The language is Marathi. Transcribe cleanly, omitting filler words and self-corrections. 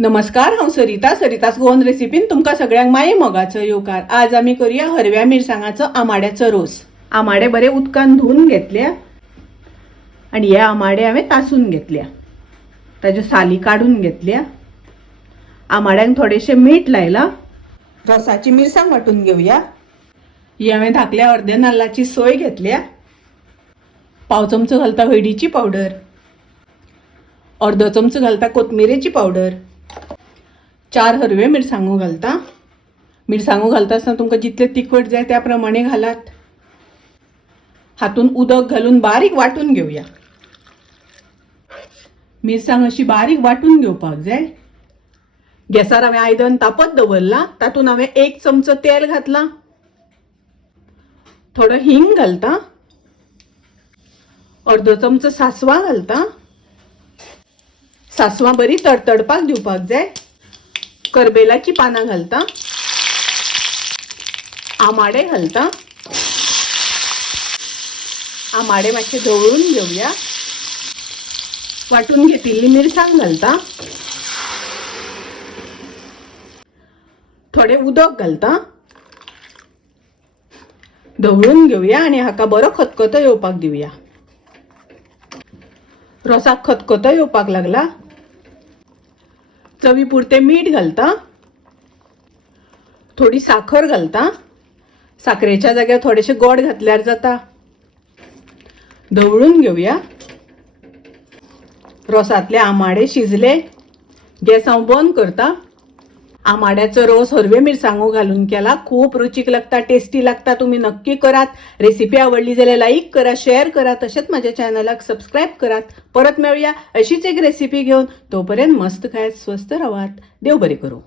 नमस्कार, हांव सरितास गोवन रेसिपीन तुमकां सगळ्यांक माये मोगाचो येवकार। आज आमी करूया हरव्या मिरसांगाचो आमाड्याचो रोस। आमाडे बरे उदकान धुवन घेतल्या आणि हे आमाडे हांवें तासून घेतल्या, ताज्यो साली काढून घेतल्या। आमाड्यांक थोडेशें मीठ लायला। रोसाची मिरसांग वाटून घेवया। ही हांवें धाकल्या अर्द्या नाल्लाची सोय घेतल्या। पाव चमचो घालता हळदीची पावडर, अर्दो चमचो घालता कोथमिरेची पावडर, 4 हरवे मिरसांगो घालता। मिरसांगो घालता आसतना तुमकां जितले तिखट जाय त्या प्रमाणे घालात। हातून उदक घालून बारीक वाटून घेवया। मिरसांग अशी बारीक वाटून घेवपाक जाय। गॅसार हांवें आयदन तापत दवरला, तातून हांवें 1 चमचो तेल घातला, थोडो हिंग घालता, अर्दो चमचो सासवां घालता। सासवां बरी तडतडपाक दिवपाक जाय। करबेलाची पानां घालता, आमाडे घालता। आमाडे मातशे ढवळून घेवया। वाटून घेतिल्ली मिरसांग घालता, थोडे उदक घालता, ढवळून घेवया आणि हाका बरो खतखतो येवपाक दिवया। रोसाक खतखतो येवपाक लागला, चवी पुरते मीठ घालता, थोडी साखर घालता। साखरेच्या जाग्यार थोडेशे गोड घातल्यार जाता। ढवळून घेवया। रोसातले आमाडे शिजले। गॅस हांव बंद करता। आमाड्याचो रोस हरवे मिरसांगो घालून केला, खूप रुचीक लागता, टेस्टी लागता। तुम्ही नक्की करात। रेसिपी आवडली जाल्यार लाईक करा, शेअर करा, तसेच माझ्या चॅनलाक सबस्क्राईब करात। परत मिळूया अशीच एक रेसिपी घेऊन। तोपर्यंत मस्त खायत, स्वस्त राहात। देव बरे करू।